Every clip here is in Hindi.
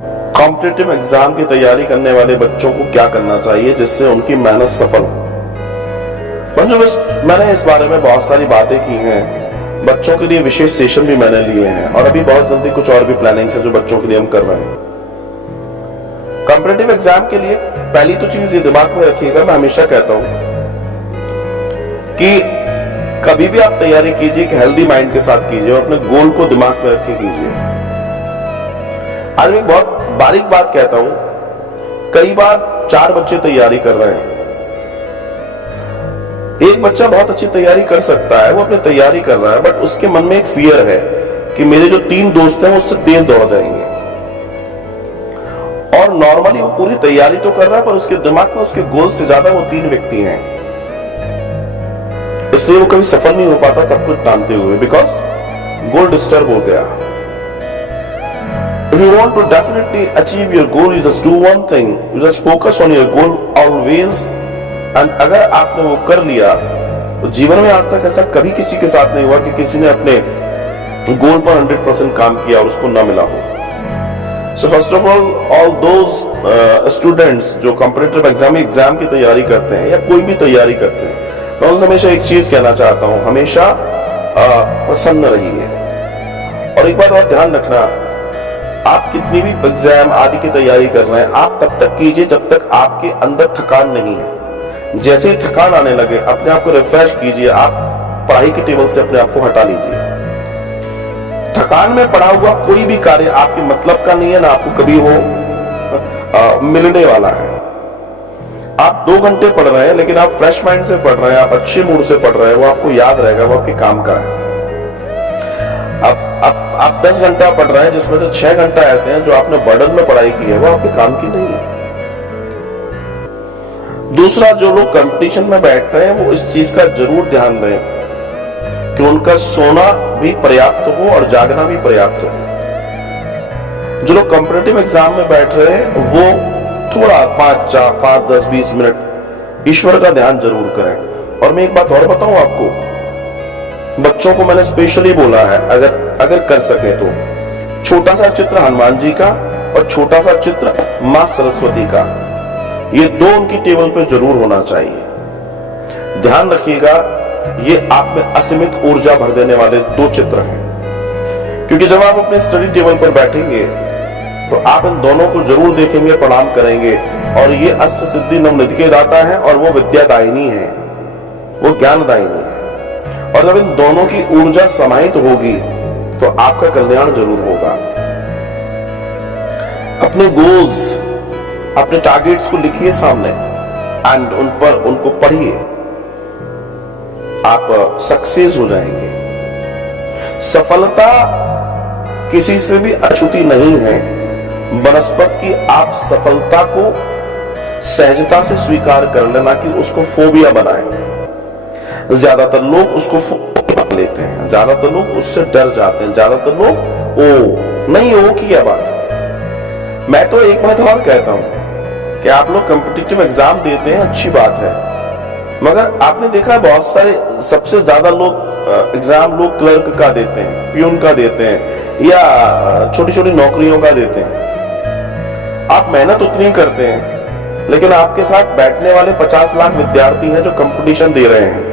कॉम्पिटिटिव एग्जाम की तैयारी करने वाले बच्चों को क्या करना चाहिए जिससे उनकी मेहनत सफल हो। मैंने इस बारे में बहुत सारी बातें की हैं, बच्चों के लिए विशेष सेशन भी मैंने लिए हैं और अभी बहुत जल्दी कुछ और भी प्लानिंग्स है जो बच्चों के लिए हम कर रहे हैं। कॉम्पिटिटिव एग्जाम के लिए पहली तो चीज ये दिमाग में रखिएगा, मैं हमेशा कहता हूं कि कभी भी आप तैयारी कीजिए कि हेल्दी माइंड के साथ कीजिए और अपने गोल को दिमाग में रख के कीजिए। आज मैं एक बहुत बारीक बात कहता हूं, कई बार 4 बच्चे तैयारी कर रहे हैं, एक बच्चा बहुत अच्छी तैयारी कर सकता है, वो अपनी तैयारी कर रहा है, बट उसके मन में एक फियर है कि मेरे जो 3 दोस्त हैं वो उससे तेज दौड़ जाएंगे। और नॉर्मली वो पूरी तैयारी तो कर रहा है पर उसके दिमाग में उसके गोल से ज्यादा वो 3 व्यक्ति हैं, इसलिए वो कभी सफल नहीं हो पाता सब कुछ जानते हुए, बिकॉज गोल डिस्टर्ब हो गया। If you want to definitely achieve your goal, you just do one thing, you just focus on your goal always, and अगर आपने वो कर लिया तो जीवन में आज तक ऐसा कभी किसी के साथ नहीं हुआ कि किसी ने अपने गोल पर 100% काम किया और उसको ना मिला हो। So first of all those students जो कॉम्पिटिटिव एग्जाम की तैयारी करते हैं या कोई भी तैयारी करते हैं, मैं उनसे हमेशा एक चीज कहना चाहता हूं, हमेशा प्रसन्न रहिए। और एक बात और ध्यान रखना, आप कितनी भी एग्जाम आदि की तैयारी कर रहे हैं, आप तब तक कीजिए जब तक आपके अंदर थकान नहीं है। जैसे ही थकान आने लगे अपने आप को रिफ्रेश कीजिए, आप पढ़ाई के टेबल से अपने आप को हटा लीजिए। थकान में पड़ा हुआ कोई भी कार्य आपके मतलब का नहीं है, ना आपको कभी वो मिलने वाला है। आप 2 घंटे पढ़ रहे हैं लेकिन आप फ्रेश माइंड से पढ़ रहे हैं, आप अच्छे मूड से पढ़ रहे हैं, वो आपको याद रहेगा, वो आपके काम का है। आप 10 घंटा पढ़ रहे हैं जिसमें से 6 घंटा ऐसे हैं जो आपने बर्डन में पढ़ाई की है, वो आपके काम की नहीं है। दूसरा, जो लोग कंपटीशन में बैठ रहे हैं वो इस चीज का जरूर ध्यान दें कि उनका सोना भी पर्याप्त हो और जागना भी पर्याप्त हो। जो लोग कॉम्पिटिटिव एग्जाम में बैठ रहे हैं वो थोड़ा 5, 10, 20 मिनट ईश्वर का ध्यान जरूर करें। और मैं एक बात और बताऊं आपको, बच्चों को मैंने स्पेशली बोला है, अगर कर सके तो छोटा सा चित्र हनुमान जी का और छोटा सा चित्र मां सरस्वती का, ये 2 उनकी टेबल पे जरूर होना चाहिए। ध्यान रखिएगा, ये आप में असीमित ऊर्जा भर देने वाले 2 चित्र हैं, क्योंकि जब आप अपने स्टडी टेबल पर बैठेंगे तो आप इन दोनों को जरूर देखेंगे, प्रणाम करेंगे। और ये अष्ट सिद्धि नवनिधि दाता है और वो विद्यादायिनी है, वो ज्ञानदायिनी है। और जब इन दोनों की ऊर्जा समाहित होगी तो आपका कल्याण जरूर होगा। अपने गोल्स, अपने टारगेट्स को लिखिए सामने एंड उनको पढ़िए, आप सक्सेस हो जाएंगे। सफलता किसी से भी अछूती नहीं है, बनस्पत की आप सफलता को सहजता से स्वीकार कर लेना कि उसको फोबिया बनाए। ज्यादातर लोग उसको फोबिया लेते हैं, ज्यादातर लोग उससे डर जाते हैं, ज्यादातर लोग नहीं किया बात। मैं तो एक बात और कहता हूं कि आप लोग कॉम्पिटिटिव एग्जाम देते हैं, अच्छी बात है, मगर आपने देखा है बहुत सारे, सबसे ज्यादा लोग एग्जाम लोग क्लर्क का देते हैं, प्यून का देते हैं या छोटी छोटी नौकरियों का देते हैं। आप मेहनत उतनी करते हैं लेकिन आपके साथ बैठने वाले 50 लाख विद्यार्थी हैं जो कंपटीशन दे रहे हैं।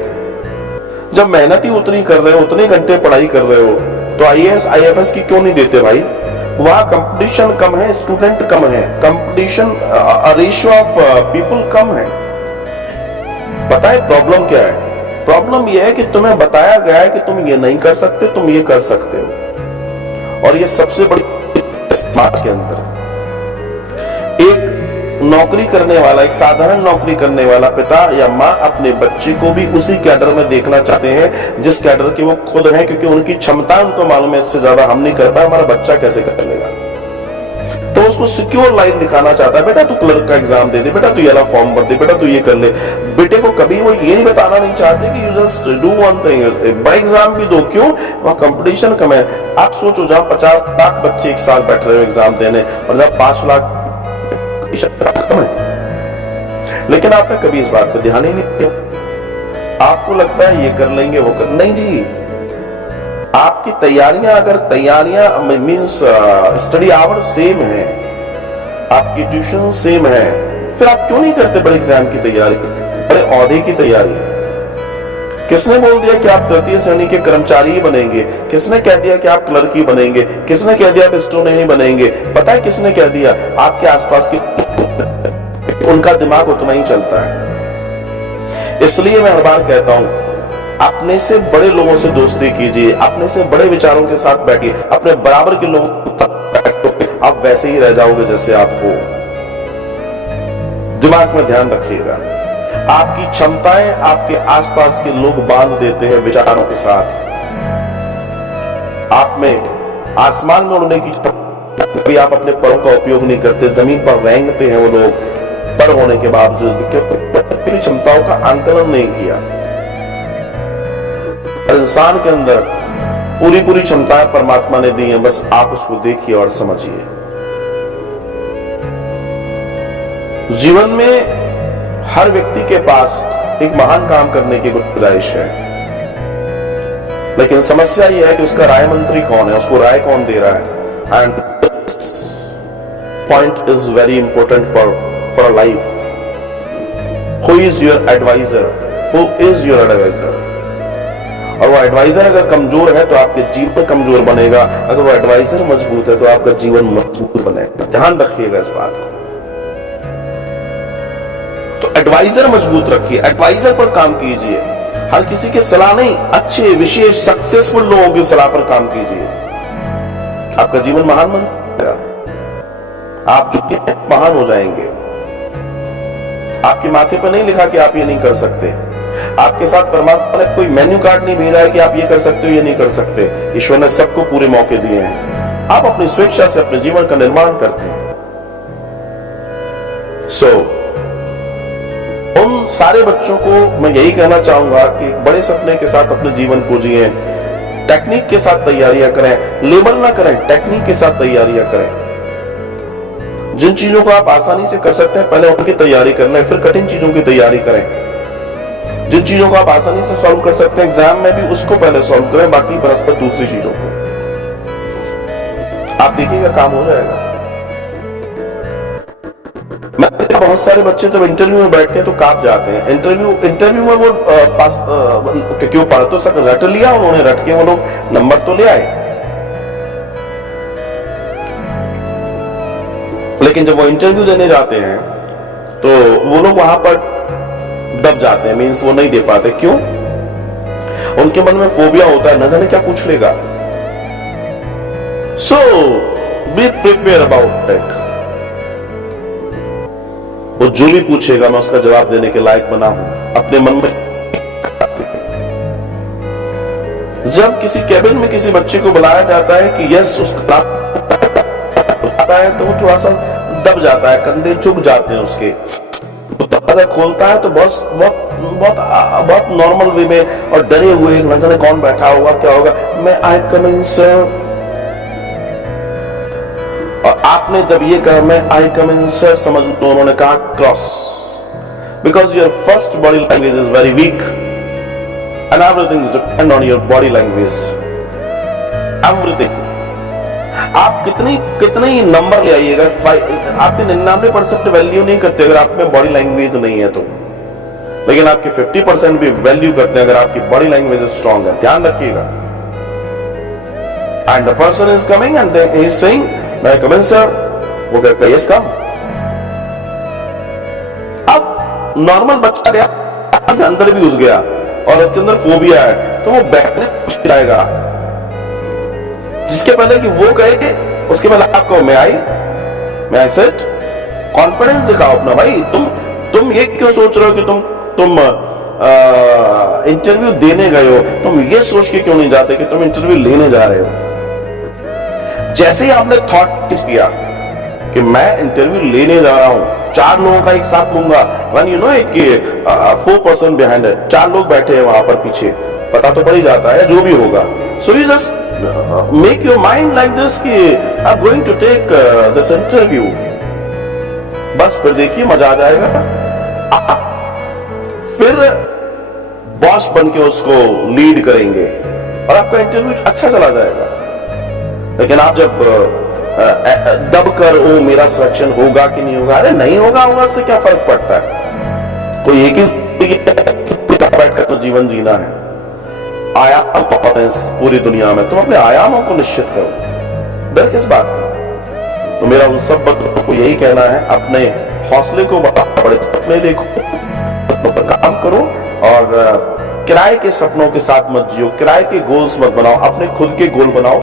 जब मेहनत ही उतनी कर रहे हो, उतने घंटे पढ़ाई कर रहे हो, तो IAS IFS की क्यों नहीं देते भाई? वहां कंपटीशन कम है, स्टूडेंट कम है, competition ratio of people come है। पता है प्रॉब्लम क्या है? प्रॉब्लम यह है कि तुम्हें बताया गया है कि तुम ये नहीं कर सकते, तुम ये कर सकते हो। और ये सबसे बड़ी बात के अंदर एक नौकरी करने वाला, एक साधारण नौकरी करने वाला पिता या माँ अपने बच्चे को भी उसी कैडर में देखना चाहते हैं जिस कैडर के वो खुद हैं, क्योंकि उनकी क्षमता उनको मालूम है इससे ज्यादा हम नहीं कर पाए, हमारा बच्चा कैसे कर लेगा। तो उसको सिक्योर लाइन दिखाना चाहता है, बेटा तू क्लर्क का एग्जाम दे दे, बेटा तू ये वाला फॉर्म भर दे, बेटा तू ये कर ले। बेटे को कभी वो ये नहीं बताना नहीं चाहते कि you just do one thing, बड़ा एग्जाम भी दो। क्यों? वहां कंपटीशन कम है। आप सोचो, जहां 50 लाख बच्चे एक साथ बैठ रहे हो एग्जाम देने और जहां 5 लाख कम है, लेकिन आपने कभी इस बात पर ध्यान ही नहीं दिया। आपको लगता है ये कर लेंगे, वो कर, नहीं जी। आपकी तैयारियां, अगर तैयारियां मीन्स स्टडी आवर सेम है, आपकी ट्यूशन सेम है, फिर आप क्यों नहीं करते बड़े एग्जाम की तैयारी, बड़े ओहदे की तैयारी? किसने बोल दिया कि आप तृतीय श्रेणी के कर्मचारी ही बनेंगे? किसने कह दिया कि आप क्लर्क ही बनेंगे? किसने कह दिया आप स्टोन ही बनेंगे? पता है किसने कह दिया? आपके आसपास के, उनका दिमाग उतना ही चलता है। इसलिए मैं हर बार कहता हूं, अपने से बड़े लोगों से दोस्ती कीजिए, अपने से बड़े विचारों के साथ बैठिए, अपने बराबर के लोगों के साथ बैठोगे, आप वैसे ही रह जाओगे जैसे आप हो। दिमाग में ध्यान रखिएगा, आपकी क्षमताएं आपके आसपास के लोग बांध देते हैं विचारों के साथ। आप में आसमान में उड़ने की कभी आप अपने पैरों का उपयोग नहीं करते, जमीन पर रेंगते हैं वो लोग बड़ होने के बावजूद, क्योंकि अपनी क्षमताओं का आंकलन नहीं किया। इंसान के अंदर पूरी पूरी क्षमताएं परमात्मा ने दी हैं, बस आप उसको देखिए और समझिए। जीवन में हर व्यक्ति के पास एक महान काम करने की गुंजाइश है, लेकिन समस्या यह है कि उसका राय मंत्री कौन है, उसको राय कौन दे रहा है। End point is very important for life. Who is your advisor? Who is your advisor? और वो एडवाइजर अगर कमजोर है तो आपके जीवन कमजोर बनेगा, अगर वो एडवाइजर मजबूत है तो आपका जीवन मजबूत बनेगा। ध्यान रखिएगा इस बात को। तो एडवाइजर मजबूत रखिए, एडवाइजर पर काम कीजिए। हर किसी के सलाह नहीं, अच्छे विशेष सक्सेसफुल लोगों की सलाह पर काम कीजिए, आपका जीवन महान बन जाएगा। आप जो महान हो जाएंगे। आपके माथे पर नहीं लिखा कि आप ये नहीं कर सकते। आपके साथ परमात्मा ने कोई मेन्यू कार्ड नहीं भेजा है कि आप ये कर सकते हो, ये नहीं कर सकते। ईश्वर ने सबको पूरे मौके दिए हैं, आप अपनी स्वेच्छा से अपने जीवन का निर्माण करते हैं। उन सारे बच्चों को मैं यही कहना चाहूंगा कि बड़े सपने के साथ अपने जीवन को जिए, टेक्निक के साथ तैयारियां करें, लेबर ना करें, टेक्निक के साथ तैयारियां करें। जिन चीजों को आप आसानी से कर सकते हैं पहले उनकी तैयारी कर लें, फिर कठिन चीजों की तैयारी करें। जिन चीजों को आप आसानी से सॉल्व कर सकते हैं एग्जाम में भी, उसको पहले सॉल्व करें, बाकी परस्पर दूसरी चीजों को। आप देखिएगा काम हो जाएगा। मैं बहुत सारे बच्चे जब इंटरव्यू में बैठते हैं तो कांप जाते हैं। इंटरव्यू में वो पास क्यों पढ़ तो सक रट लिया उन्होंने, रट के वो लोग नंबर तो ले आए, लेकिन जब वो इंटरव्यू देने जाते हैं तो वो लोग वहां पर दब जाते हैं, मींस वो नहीं दे पाते। क्यों? उनके मन में फोबिया होता है, न जाने क्या पूछ लेगा। सो बी प्रिपेयर अबाउट इट। वो जो भी पूछेगा मैं उसका जवाब देने के लायक बना हूं, अपने मन में। जब किसी कैबिन में किसी बच्चे को बुलाया जाता है कि यस उसका आता है तो वो थोड़ा सा दब जाता है, कंधे झुक जाते हैं उसके। तो दरवाजा खोलता है तो बहुत नॉर्मल वे में और डरे हुए, न जाने कौन बैठा होगा, क्या होगा, मैं आई कम इन सर। और आपने जब ये कहा मैं आई कम इन सर, समझ लो उन्होंने कहा cross, because your first body language is very weak and everything depend on your body language. Everything. आप कितनी नंबर ले आइएगा, आपके 99% वैल्यू नहीं करते अगर आप में बॉडी लैंग्वेज नहीं है तो, लेकिन आपके 50% भी वैल्यू करते हैं अगर आपकी बॉडी लैंग्वेज स्ट्रांग है। ध्यान रखिएगा। And the person is coming and he is saying मैं कम इन सर, वो कहता है यस कम। अब नॉर्मल बच्चा गया अंदर भी घुस गया और उसके अंदर फोबिया है तो वो बैठने जाएगा, जिसके पहले कि वो कहे उसके पहले आपको मैं आई सेट। कॉन्फिडेंस दिखाओ अपना भाई। तुम ये क्यों सोच रहे हो कि तुम इंटरव्यू देने गए हो, तुम ये सोच के क्यों नहीं जाते कि तुम इंटरव्यू लेने जा रहे हो। जैसे ही आपने थॉट किया कि मैं इंटरव्यू लेने जा रहा हूं, 4 लोगों का एक साथ लूंगा, वन यू नो इट कि 4% बिहाइंड है, 4 लोग बैठे हैं वहां पर पीछे, पता तो पड़ ही जाता है जो भी होगा। So you just make your mind like this कि I am going to take this interview. बस फिर देखिए मजा आ जाएगा। फिर बॉस बन के उसको लीड करेंगे और आपका इंटरव्यू अच्छा चला जाएगा। लेकिन आप जब दब कर ओ मेरा सिलेक्शन होगा कि नहीं होगा, अरे नहीं होगा होगा इससे क्या फर्क पड़ता है। कोई एक ही बैठकर तो जीवन जीना है। आयाम बहुत हैं पूरी दुनिया में, तुम अपने आयामों को निश्चित करो, डर किस बात का। तो मेरा उन सब बच्चों को यही कहना है, अपने हौसले को बढ़ाओ, बड़े सपने देखो, काम करो और किराए के सपनों के साथ मत जियो, किराए के गोल्स मत बनाओ, अपने खुद के गोल बनाओ।